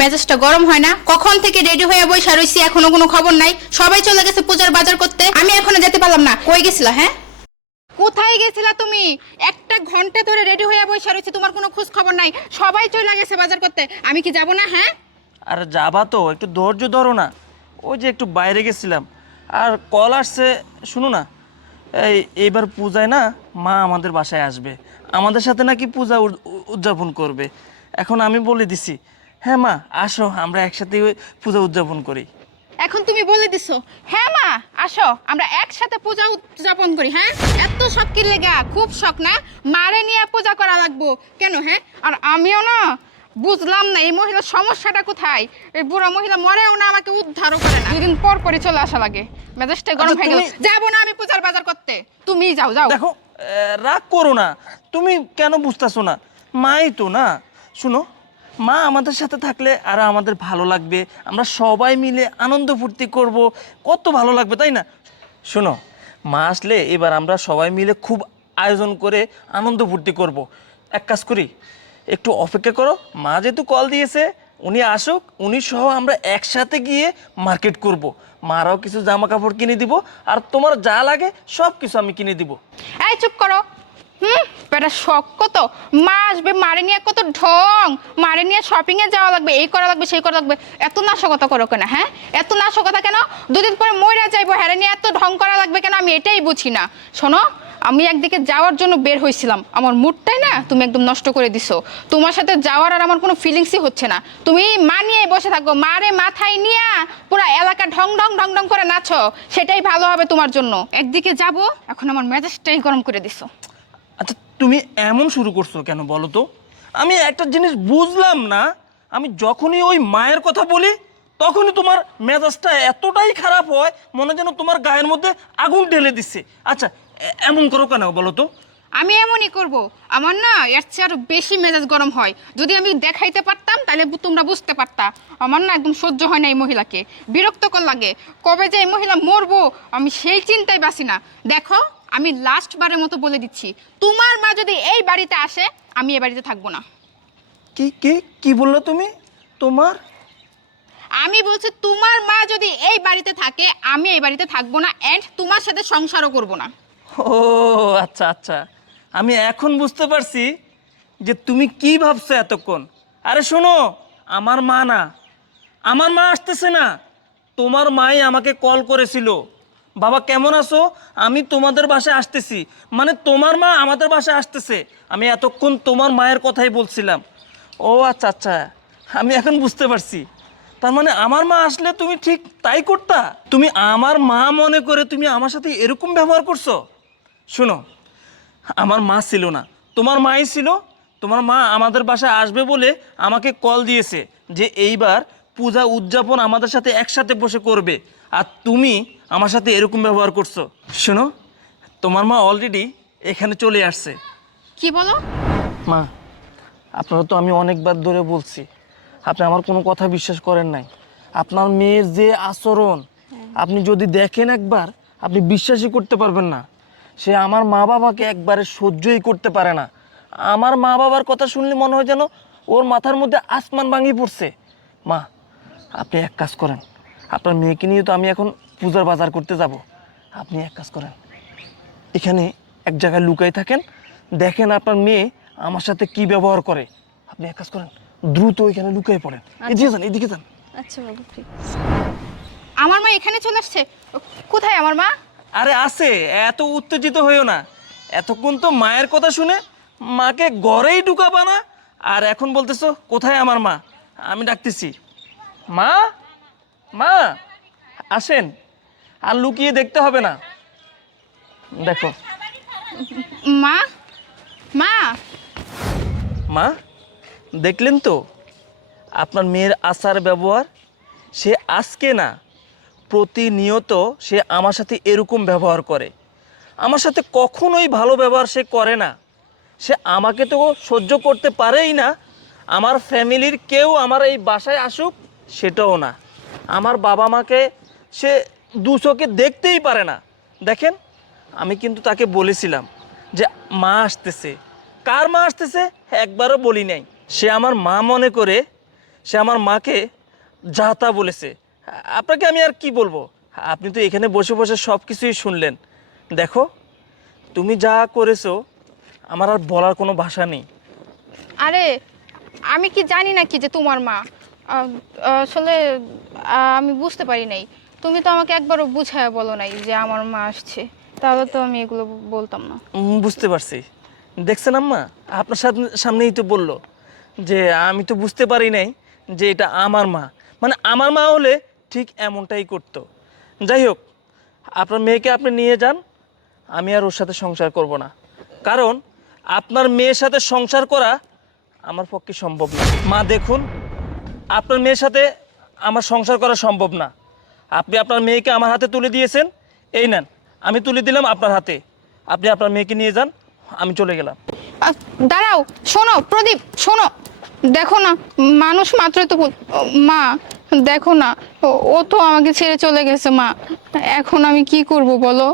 মেজাজটা গরম হয় না? কখন থেকে রেডি হয়ে বসে রইছি, এখনো কোনো খবর নাই। সবাই চলে গেছে পূজার বাজার করতে, আমি এখনো যেতে পারলাম না। কই গেছিলা? হ্যাঁ, কোথায় গেছিলা তুমি? একটা ঘন্টা ধরে রেডি হয়ে বসে রইছি, তোমার কোনো খোঁজ খবর নাই। সবাই চলে গেছে বাজার করতে, আমি কি যাব না? হ্যাঁ, আর যাবা তো, একটু ধৈর্য ধরো না। ওই যে একটু বাইরে গেছিলাম, আর কল আসছে। শুনো না, এইবার পূজায় না মা আমাদের বাসায় আসবে, আমাদের সাথে নাকি পূজা উদযাপন করবে। এখন আমি বলে দিছি, হ্যাঁ মা আসো, আমরা একসাথে পূজা উদযাপন করি। এখন তুমি বলে দিছো। হ্যাঁ মা, আসো আমরা একসাথে পূজা উদযাপন করি। হ্যাঁ, এত শখ কি লেগা? খুব শখ না? মারে নিয়ে পূজা করা লাগবো কেন? হ্যাঁ, আর আমিও না বুঝলাম না এই মহিলার সমস্যাটা কোথায়। এই বুড়া মহিলা মরেও না, আমাকে উদ্ধারও করে না। দুদিন পর পরে চলে আসা লাগে, মেজাজটা গরম হয়ে গেল। যাবো না আমি পূজার বাজার করতে, তুমি যাও। যাও দেখো, রাগ করো না। তুমি কেন বুঝতেছো না? মাই তো না। শুনো, মা আমাদের সাথে থাকলে আর আমাদের ভালো লাগবে, আমরা সবাই মিলে আনন্দ ফুর্তি করব, কত ভালো লাগবে, তাই না? শোনো, মা আসলে এবার আমরা সবাই মিলে খুব আয়োজন করে আনন্দ ফুর্তি করব। এক কাজ করি, একটু অপেক্ষা করো। মা যেহেতু কল দিয়েছে, উনি আসুক, উনি সহ আমরা একসাথে গিয়ে মার্কেট করব। মারাও কিছু জামা কাপড় কিনে দিব, আর তোমার যা লাগে সব কিছু আমি কিনে দিব। এই চুপ করো। বেটা শখ কত, মা আসবে মারে নিয়ে কত ঢং, মারে নিয়ে শপিং এ যাওয়া লাগবে, এই করা লাগবে সেই করা লাগবে। এত নাশকতা করো কেন? হ্যাঁ, এত নাশকতা কেন? দুদিন পরে মইরা যাইবো, হ্যাঁ নিয়ে এত ঢং করা লাগবে কেন? আমি এটাই বুঝি না। শোনো, আমি একদিকে যাওয়ার জন্য বের হয়েছিলাম, আমার মুডটাই না তুমি একদম নষ্ট করে দিছো। তোমার সাথে যাওয়ার আর আমার কোনো ফিলিংসই হচ্ছে না। তুমি মা নিয়ে বসে থাকো, মারে মাথায় নিয়ে পুরো এলাকা ঢং ঢং ঢং ঢং করে নাচো, সেটাই ভালো হবে তোমার জন্য। একদিকে যাব, এখন আমার মেজাজটাই গরম করে দিছো। আচ্ছা, তুমি এমন শুরু করছো কেন বলো তো? আমি একটা জিনিস বুঝলাম না। আমি যখনই ওই মায়ের কথা বলি, তখনই তোমার মেজাজটা এতটাই খারাপ হয়, মনে যেন তোমার গায়ের মধ্যে আগুন ঢেলে দিচ্ছে। আচ্ছা, এমন করো কেন বলো তো? আমি এমনই করব, আমার না এর চেয়ে আরো বেশি মেজাজ গরম হয়। যদি আমি দেখাইতে পারতাম তাহলে তোমরা বুঝতে পারতা। আমার না একদম সহ্য হয় না এই মহিলাকে, বিরক্তকর লাগে। কবে যে এই মহিলা মরবো আমি সেই চিন্তায় বাসি না। দেখো, আমি লাস্ট বারের মতো বলে দিচ্ছি, তোমার মা যদি এই বাড়িতে আসে, আমি এই বাড়িতে থাকবো না। কি কি কি বললো তুমি? তোমার? আমি বলছি তোমার মা যদি এই বাড়িতে থাকে, আমি এই বাড়িতে থাকবো না, এন্ড তোমার সাথে সংসারও করবো না। ও আচ্ছা আচ্ছা, আমি এখন বুঝতে পারছি যে তুমি কি ভাবছো এতক্ষণ। আরে শোনো, আমার মা না, আমার মা আসতেছে না, তোমার মাই আমাকে কল করেছিল, বাবা কেমন আছো, আমি তোমাদের বাসায় আসতেছি। মানে তোমার মা আমাদের বাসায় আসতেছে, আমি এতক্ষণ তোমার মায়ের কথাই বলছিলাম। ও আচ্ছা আচ্ছা, আমি এখন বুঝতে পারছি। তার মানে আমার মা আসলে তুমি ঠিক তাই করতা? তুমি আমার মা মনে করে তুমি আমার সাথে এরকম ব্যবহার করছো? শোনো, আমার মা ছিল না, তোমার মাই ছিল। তোমার মা আমাদের বাসায় আসবে বলে আমাকে কল দিয়েছে যে এইবার পূজা উদযাপন আমাদের সাথে একসাথে বসে করবে, আর তুমি আমার সাথে এরকম ব্যবহার করছো। শোনো, তোমার মা অলরেডি এখানে চলে আসছে। কি বলো? মা, আপনারা তো আমি অনেকবার ধরে বলছি, আপনি আমার কোনো কথা বিশ্বাস করেন নাই। আপনার মেয়ের যে আচরণ, আপনি যদি দেখেন একবার, আপনি বিশ্বাসই করতে পারবেন না। সে আমার মা বাবাকে একবারে সহ্যই করতে পারে না। আমার মা বাবার কথা শুনলে মনে হয় যেন ওর মাথার মধ্যে আসমান ভাঙি পড়ছে। মা, আপনি এক কাজ করেন, আপনার মেয়েকে নিয়ে তো আমি এখন পূজার বাজার করতে যাব। আপনি এক কাজ করেন, এখানে এক জায়গায় লুকাই থাকেন, দেখেন আপনার মেয়ে আমার সাথে কি ব্যবহার করে। আপনি এক কাজ করেন, দ্রুত এখানে লুকিয়ে পড়েন। এদিকে যান, এদিকে যান। আচ্ছা বাবু, ঠিক। আমার মা এখানে চলে আসছে? কোথায় আমার মা? আরে আছে, এত উত্তেজিত হইও না। এতক্ষণ তো মায়ের কথা শুনে মাকে ঘরেই ঢুকাবা না, আর এখন বলতেছো কোথায় আমার মা? আমি ডাকতেছি, মা, মা আসেন, আর লুকিয়ে দেখতে হবে না। দেখো মা, মা। মা, দেখলেন তো আপনার মেয়ের আচার ব্যবহার? সে আজকে না, প্রতিনিয়ত সে আমার সাথে এরকম ব্যবহার করে। আমার সাথে কখনোই ভালো ব্যবহার সে করে না। সে আমাকে তো সহ্য করতে পারেই না, আমার ফ্যামিলির কেউ আমার এই বাসায় আসুক সেটাও না। আমার বাবা মাকে সে দু চোখে দেখতেই পারে না। দেখেন, আমি কিন্তু তাকে বলেছিলাম যে মা আসতেছে। কার মা আসতেছে একবারও বলি নাই। সে আমার মা মনে করে সে আমার মাকে যা তা বলেছে। আপনাকে আমি আর কি বলবো, আপনি তো এখানে বসে বসে সব কিছুই শুনলেন। দেখো, তুমি যা করেছো আমার আর বলার কোনো ভাষা নেই। আরে আমি কি জানি না কি যে তোমার মা? আসলে আমি বুঝতে পারি নাই। তুমি তো আমাকে একবারও বুঝায় বলো নাই যে আমার মা আসছে, তাহলে তো আমি এগুলো বলতাম না। বুঝতে পারছি। দেখছেন আম্মা, আপনার সামনেই তো বললো যে আমি তো বুঝতে পারি নাই যে এটা আমার মা। মানে আমার মা হলে ঠিক এমনটাই করতো। যাই হোক, আপনার মেয়েকে আপনি নিয়ে যান, আমি আর ওর সাথে সংসার করব না। কারণ আপনার মেয়ের সাথে সংসার করা আমার পক্ষে সম্ভব না। মা দেখুন, আপনার মেয়ের সাথে আমার সংসার করা সম্ভব না। আপনি আপনার মেয়েকে আমার হাতে তুলে দিয়েছেন, এই নেন, আমি তুলে দিলাম আপনার হাতে। আপনি আপনার মেয়েকে নিয়ে যান, আমি চলে গেলাম। দাঁড়াও, শোনো প্রদীপ, শোনো। দেখো না, মানুষ মাত্রই তো মা, দেখো না, ও তো আমাকে ছেড়ে চলে গেছে মা। এখন আমি কি করব বলো?